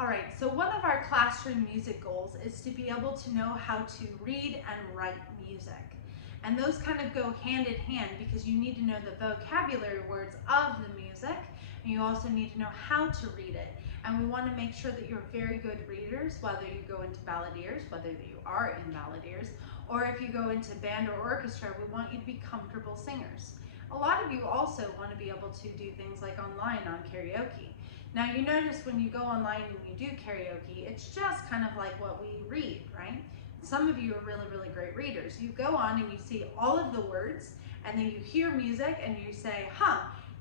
All right, so one of our classroom music goals is to be able to know how to read and write music. And those kind of go hand in hand because you need to know the vocabulary words of the music, and you also need to know how to read it. And we want to make sure that you're very good readers, whether you go into balladeers, whether you are in balladeers, or if you go into band or orchestra, we want you to be comfortable singers. A lot of you also want to be able to do things like online on karaoke. Now you notice when you go online and you do karaoke, it's just kind of like what we read, right? Some of you are really, really great readers. You go on and you see all of the words, and then you hear music and you say,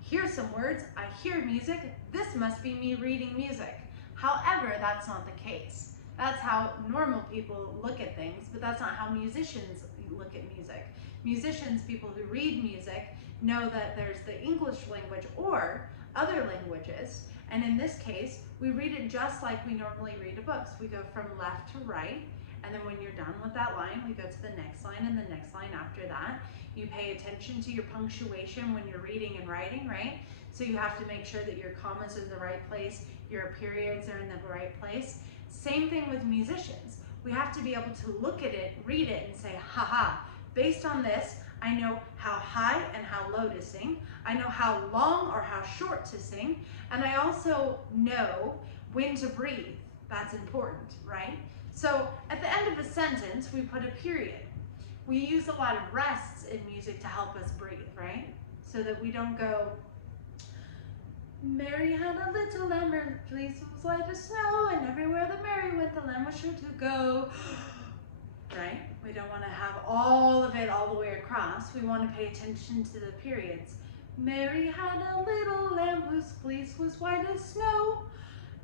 here's some words, I hear music, this must be me reading music. However, that's not the case. That's how normal people look at things, but that's not how musicians look at music. Musicians, people who read music, know that there's the English language or other languages, and in this case, we read it just like we normally read a book. So we go from left to right, and then when you're done with that line, we go to the next line and the next line after that. You pay attention to your punctuation when you're reading and writing, right? So you have to make sure that your commas are in the right place, your periods are in the right place. Same thing with musicians. We have to be able to look at it, read it, and say, based on this, I know how high and how low to sing. I know how long or how short to sing. And I also know when to breathe. That's important, right? So at the end of a sentence, we put a period. We use a lot of rests in music to help us breathe, right? So that we don't go, Mary had a little lamb, her fleece was white as snow, and everywhere that Mary went, the lamb was sure to go. Right? We don't want to have all of it all the way across. We want to pay attention to the periods. Mary had a little lamb whose fleece was white as snow,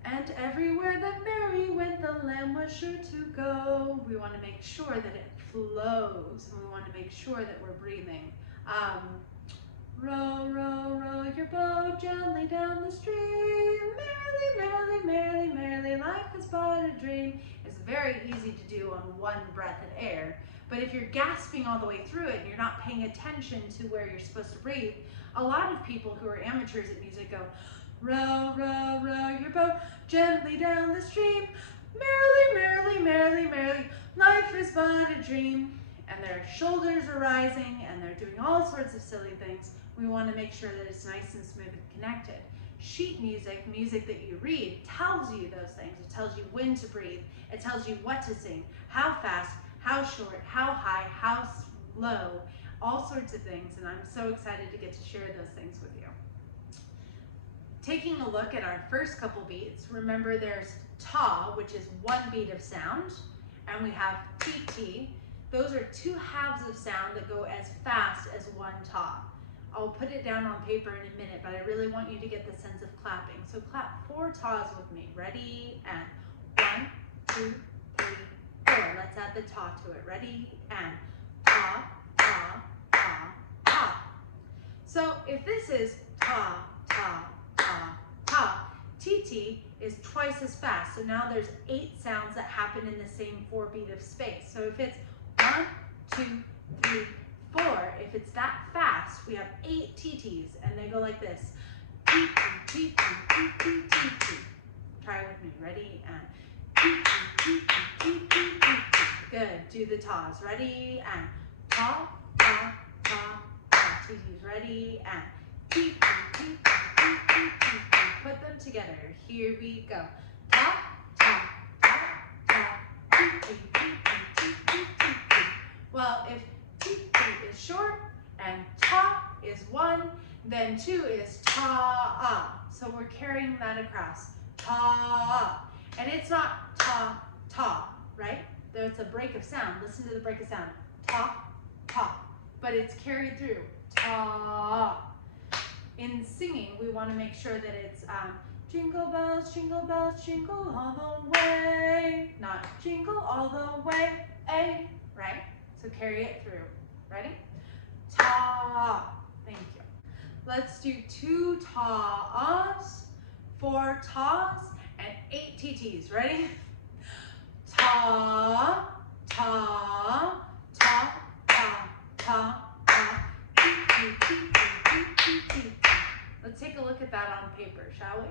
and everywhere that Mary went, the lamb was sure to go. We want to make sure that it flows, and we want to make sure that we're breathing. Row, row, row your boat gently down the stream. Merrily, merrily, merrily, merrily, life is but a dream. It's very easy to do on one breath of air, but if you're gasping all the way through it and you're not paying attention to where you're supposed to breathe, a lot of people who are amateurs at music go, row, row, row your boat gently down the stream. Merrily, merrily, merrily, merrily, life is but a dream. And their shoulders are rising and they're doing all sorts of silly things. We want to make sure that it's nice and smooth and connected. Sheet music, music that you read, tells you those things. It tells you when to breathe. It tells you what to sing, how fast, how short, how high, how low, all sorts of things. And I'm so excited to get to share those things with you. Taking a look at our first couple beats, remember there's ta, which is one beat of sound, and we have tt. Those are two halves of sound that go as fast as one ta. I'll put it down on paper in a minute, but I really want you to get the sense of clapping. So clap 4 tas with me. Ready? And 1, 2, 3, 4. Let's add the ta to it. Ready? And ta, ta, ta, ta. So if this is ta, ta, ta, ta, tt is twice as fast. So now there's 8 sounds that happen in the same 4 beat of space. So if it's 1, 2, 3, 4. If it's that fast, we have 8 TTs, and they go like this. T, T, T, T, T, T, T. Try it with me. Ready? And T, T, T, T, T, T, T. Good. Do the tas. Ready? And ta, ta, ta, ta. TTs. Ready? And T, T, T, T, T, T, T, T. Put them together. Here we go. Ta, ta, ta, ta. T, T, T, T, T, T, T. Well, if T is short and ta is 1, then 2 is ta. So we're carrying that across. Ta. And it's not ta, ta, right? There's a break of sound. Listen to the break of sound. Ta, ta. But it's carried through. Ta. In singing, we want to make sure that it's jingle bells, jingle all the way. Not jingle all the way, right? So carry it through. Ready? Ta. Thank you. Let's do 2 ta-ahs, 4 tas, and 8 TTs. Ready? Ta, ta, ta, ta, ta, ta, t, t, t, t, t, t, t. Let's take a look at that on paper, shall we?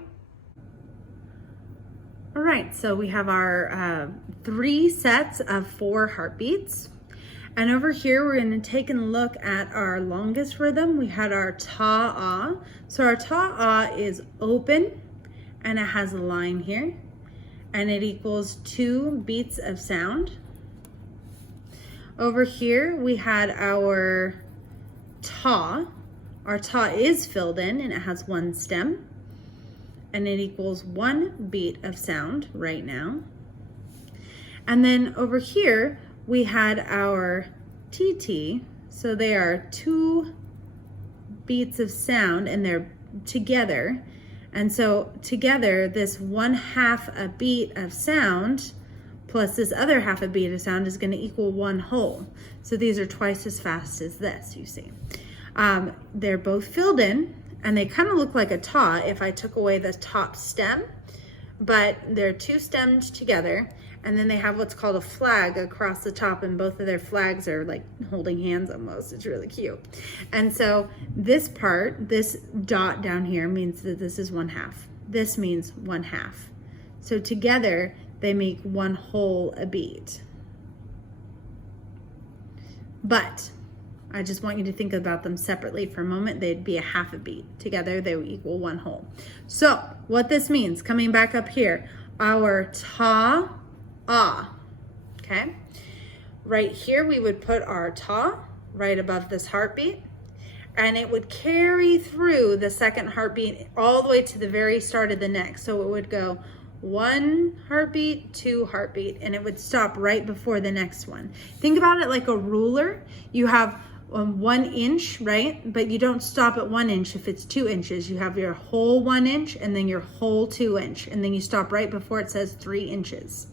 All right, so we have our 3 sets of 4 heartbeats. And over here, we're gonna take a look at our longest rhythm. We had our ta-ah. So our ta-ah is open, and it has a line here, and it equals 2 beats of sound. Over here, we had our ta. Our ta is filled in, and it has 1 stem, and it equals 1 beat of sound right now. And then over here, we had our TT, so they are 2 beats of sound and they're together. And so together, this 1/2 a beat of sound plus this other 1/2 a beat of sound is gonna equal 1 whole. So these are twice as fast as this, you see. They're both filled in and they kind of look like a ta if I took away the top stem, but they're 2 stemmed together. And then they have what's called a flag across the top, and both of their flags are like holding hands almost. It's really cute. And so this part, this dot down here means that this is 1/2. This means 1/2. So together they make 1 whole a beat. But I just want you to think about them separately for a moment. They'd be a 1/2 a beat. Together they would equal 1 whole. So what this means, coming back up here, our ta, ah, okay? Right here, we would put our ta right above this heartbeat, and it would carry through the second heartbeat all the way to the very start of the next. So it would go 1 heartbeat, 2 heartbeat, and it would stop right before the next one. Think about it like a ruler. You have 1 inch, right? But you don't stop at 1 inch if it's 2 inches. You have your whole 1 inch and then your whole 2 inch, and then you stop right before it says 3 inches.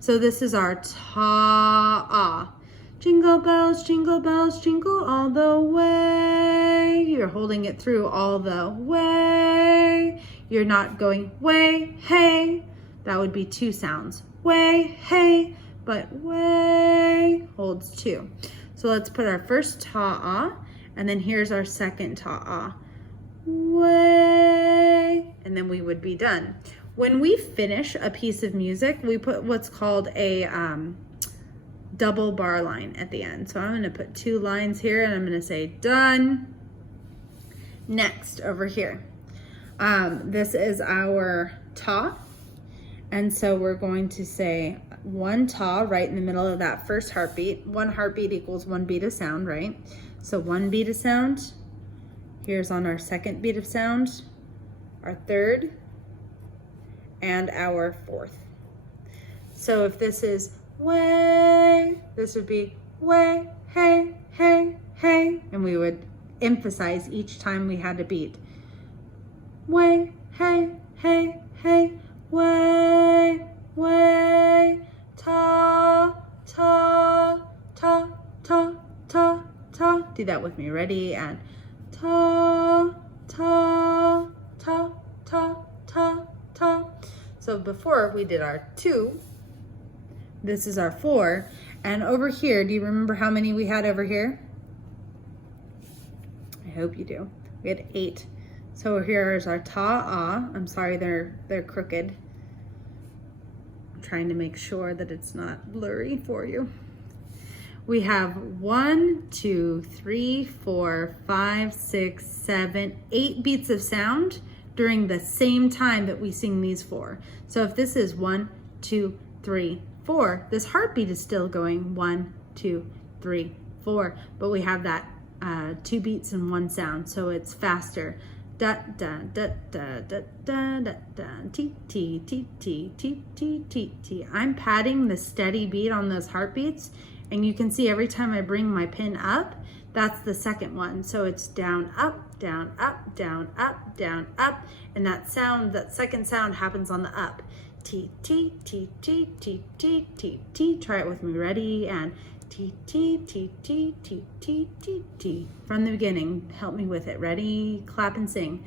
So this is our ta-ah. Jingle bells, jingle all the way. You're holding it through all the way. You're not going way, hey. That would be 2 sounds. Way, hey, but way holds 2. So let's put our first ta-ah, and then here's our second ta-ah. Way, and then we would be done. When we finish a piece of music, we put what's called a double bar line at the end. So I'm gonna put 2 lines here and I'm gonna say done. Next, over here. This is our ta. And so we're going to say 1 ta right in the middle of that first heartbeat. 1 heartbeat equals 1 beat of sound, right? So 1 beat of sound. Here's on our second beat of sound, our third, and our 4th. So if this is way, this would be way, hey, hey, hey, and we would emphasize each time we had a beat. Way, hey, hey, hey, way, way, ta, ta, ta, ta, ta, ta. Do that with me, ready? And ta, ta, ta, ta, ta, ta. So before we did our 2, this is our 4, and over here, do you remember how many we had over here? I hope you do. We had 8. So here is our ta-ah. I'm sorry, they're crooked. I'm trying to make sure that it's not blurry for you. We have 1, 2, 3, 4, 5, 6, 7, 8 beats of sound during the same time that we sing these 4. So if this is 1, 2, 3, 4, this heartbeat is still going 1, 2, 3, 4, but we have that 2 beats and 1 sound, so it's faster. Da da da da da da da da t t t t t t t t. I'm padding the steady beat on those heartbeats, and you can see every time I bring my pin up, that's the second one. So it's down, up, down, up, down, up, down, up, and that sound, that second sound happens on the up. T t t t t t t t. Try it with me. Ready? And T T T T T T T T. From the beginning, help me with it. Ready? Clap and sing.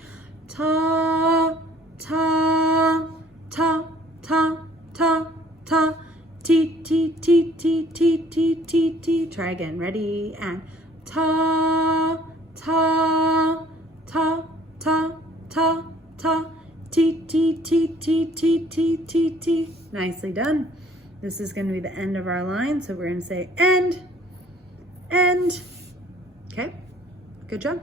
Ta ta ta ta ta ta. T T T T T T T T. Try again. Ready? And ta ta ta ta ta ta. T T T T, T, T, T, T. Nicely done. This is going to be the end of our line, so we're going to say end, end. Okay, good job.